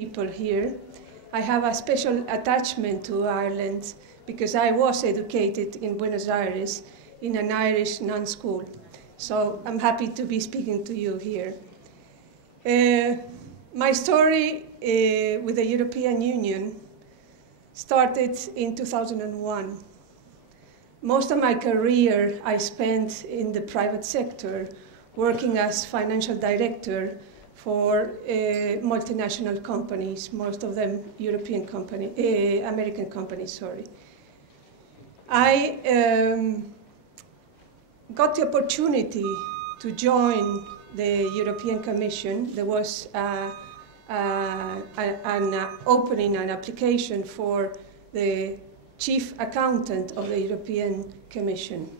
people here. I have a special attachment to Ireland because I was educated in Buenos Aires in an Irish non-school. So I'm happy to be speaking to you here. My story with the European Union started in 2001. Most of my career I spent in the private sector, working as financial director for multinational companies, most of them American companies, sorry. I got the opportunity to join the European Commission. There was an opening, an application for the chief accountant of the European Commission.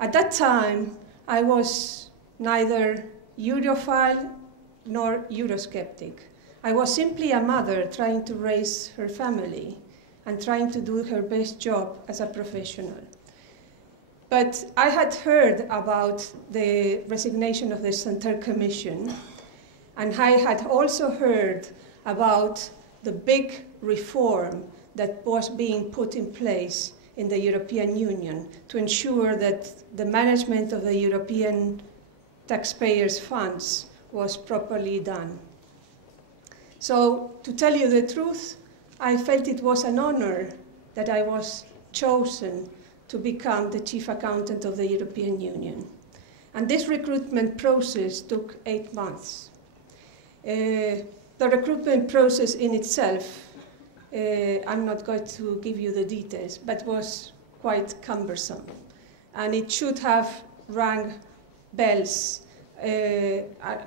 At that time, I was neither Europhile nor Eurosceptic. I was simply a mother trying to raise her family and trying to do her best job as a professional. But I had heard about the resignation of the Center Commission, and I had also heard about the big reform that was being put in place in the European Union to ensure that the management of the European taxpayers' funds was properly done. So, to tell you the truth, I felt it was an honor that I was chosen to become the chief accountant of the European Union. And this recruitment process took 8 months. The recruitment process in itself, I'm not going to give you the details, but was quite cumbersome. And it should have rang bells,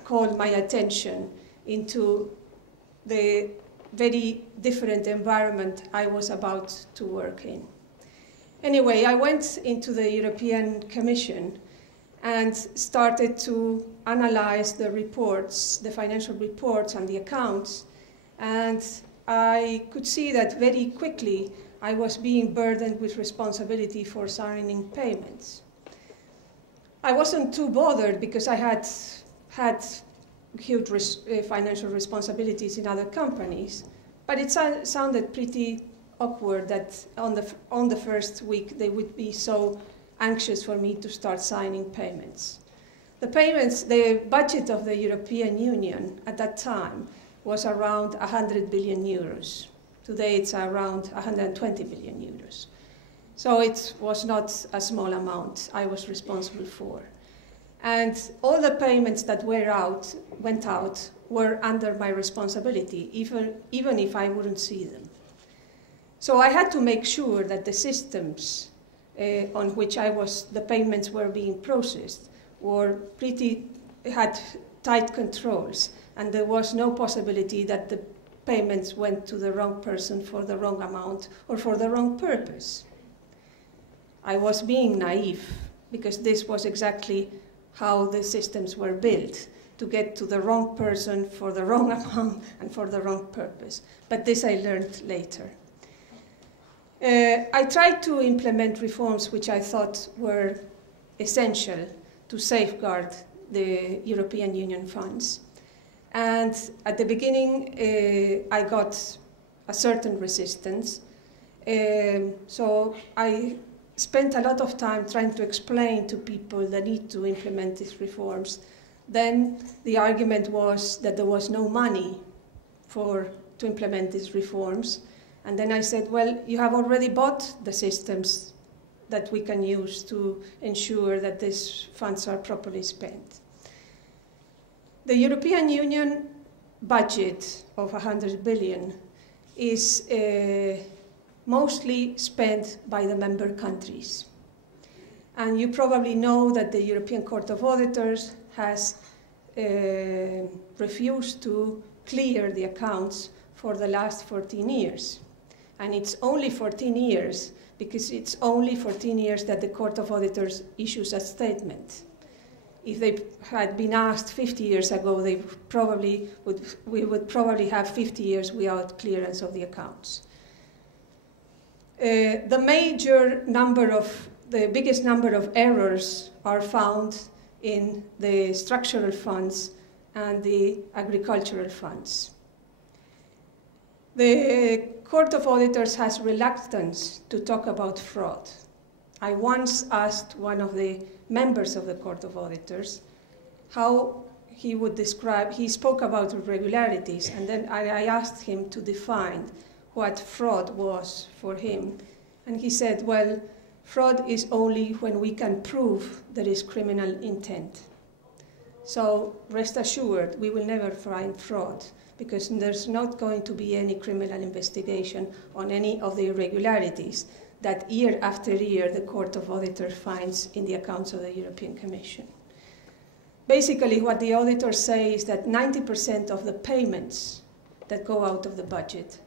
called my attention into the very different environment I was about to work in. Anyway, I went into the European Commission and started to analyze the reports, the financial reports and the accounts, and I could see that very quickly I was being burdened with responsibility for signing payments. I wasn't too bothered because I had huge financial responsibilities in other companies, but it sounded pretty awkward that on the first week they would be so anxious for me to start signing payments. The budget of the European Union at that time was around 100 billion euros. Today it's around 120 billion euros. So it was not a small amount I was responsible for. And all the payments that went out were under my responsibility, even if I wouldn't see them. So I had to make sure that the systems on which the payments were being processed had tight controls, and there was no possibility that the payments went to the wrong person for the wrong amount or for the wrong purpose. I was being naive because this was exactly how the systems were built, to get to the wrong person for the wrong amount and for the wrong purpose. But this I learned later. I tried to implement reforms which I thought were essential to safeguard the European Union funds. And at the beginning, I got a certain resistance. So I spent a lot of time trying to explain to people the need to implement these reforms. Then the argument was that there was no money to implement these reforms. And then I said, well, you have already bought the systems that we can use to ensure that these funds are properly spent. The European Union budget of 100 billion is mostly spent by the member countries. And you probably know that the European Court of Auditors has refused to clear the accounts for the last 14 years. And it's only 14 years because it's only 14 years that the Court of Auditors issues a statement. If they had been asked 50 years ago, we would probably have 50 years without clearance of the accounts. The biggest number of errors are found in the structural funds and the agricultural funds. The Court of Auditors has reluctance to talk about fraud. I once asked one of the members of the Court of Auditors how he would describe, he spoke about irregularities, and then I asked him to define what fraud was for him. And he said, well, fraud is only when we can prove there is criminal intent. So rest assured, we will never find fraud, because there's not going to be any criminal investigation on any of the irregularities that year after year the Court of Auditors finds in the accounts of the European Commission. Basically, what the auditors say is that 90% of the payments that go out of the budget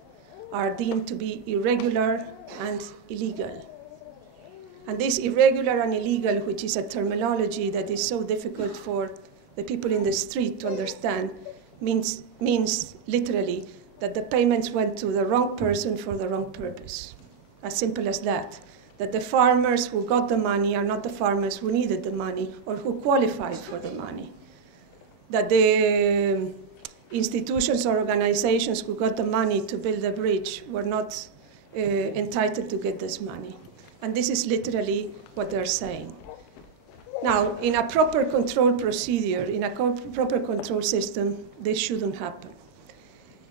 are deemed to be irregular and illegal. And this irregular and illegal, which is a terminology that is so difficult for the people in the street to understand, means literally that the payments went to the wrong person for the wrong purpose. As simple as that. That the farmers who got the money are not the farmers who needed the money or who qualified for the money. That the institutions or organizations who got the money to build the bridge were not entitled to get this money. And this is literally what they're saying. Now, in a proper control procedure, in a proper control system, this shouldn't happen.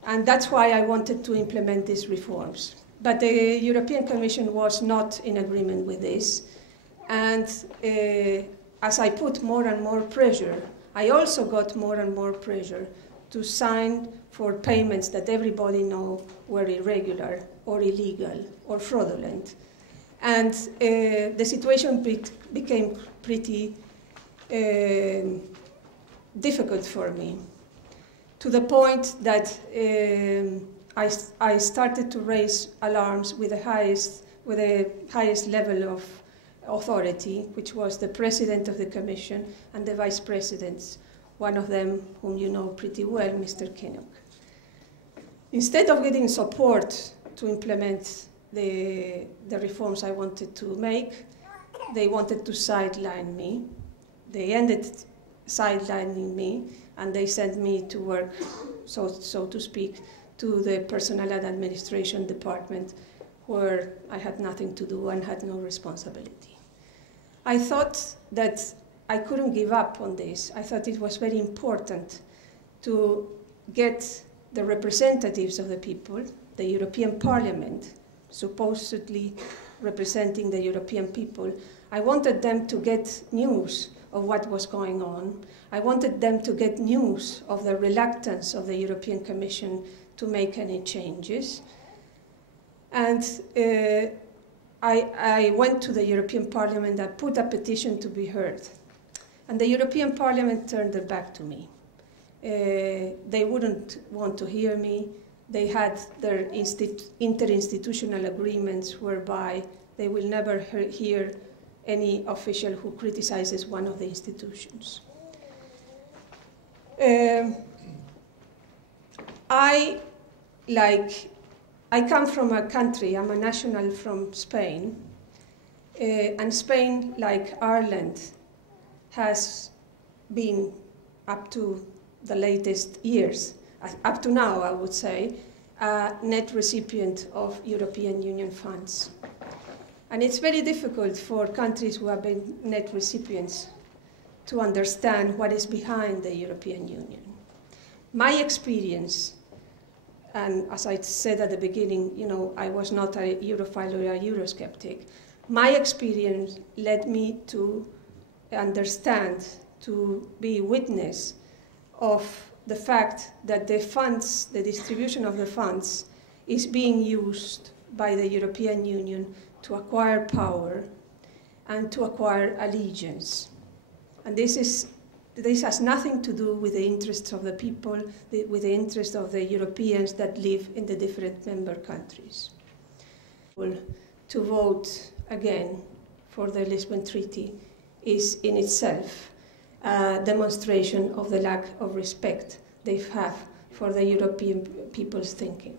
And that's why I wanted to implement these reforms. But the European Commission was not in agreement with this. And as I put more and more pressure, I also got more and more pressure to sign for payments that everybody knew were irregular or illegal or fraudulent. And the situation became pretty difficult for me, to the point that I started to raise alarms with the highest level of authority, which was the President of the Commission and the Vice Presidents, one of them whom you know pretty well, Mr. Kinnock. Instead of getting support to implement the reforms I wanted to make, they wanted to sideline me. They ended sidelining me, and they sent me to work, so to speak, to the Personnel and Administration Department, where I had nothing to do and had no responsibility. I thought that I couldn't give up on this. I thought it was very important to get the representatives of the people, the European Parliament, supposedly representing the European people. I wanted them to get news of what was going on. I wanted them to get news of the reluctance of the European Commission to make any changes. And I went to the European Parliament and put a petition to be heard. And the European Parliament turned their back to me. They wouldn't want to hear me. They had their interinstitutional agreements whereby they will never hear any official who criticizes one of the institutions. I come from a country, I'm a national from Spain, and Spain, like Ireland, has been, up to the latest years, up to now I would say, a net recipient of European Union funds. And it's very difficult for countries who have been net recipients to understand what is behind the European Union. My experience, and as I said at the beginning, you know, I was not a Europhile or a Eurosceptic. My experience led me to understand, to be witness of the fact that the funds, the distribution of the funds, is being used by the European Union to acquire power and to acquire allegiance. And this has nothing to do with the interests of the people, with the interests of the Europeans that live in the different member countries. To vote again for the Lisbon Treaty is in itself a demonstration of the lack of respect they have for the European people's thinking.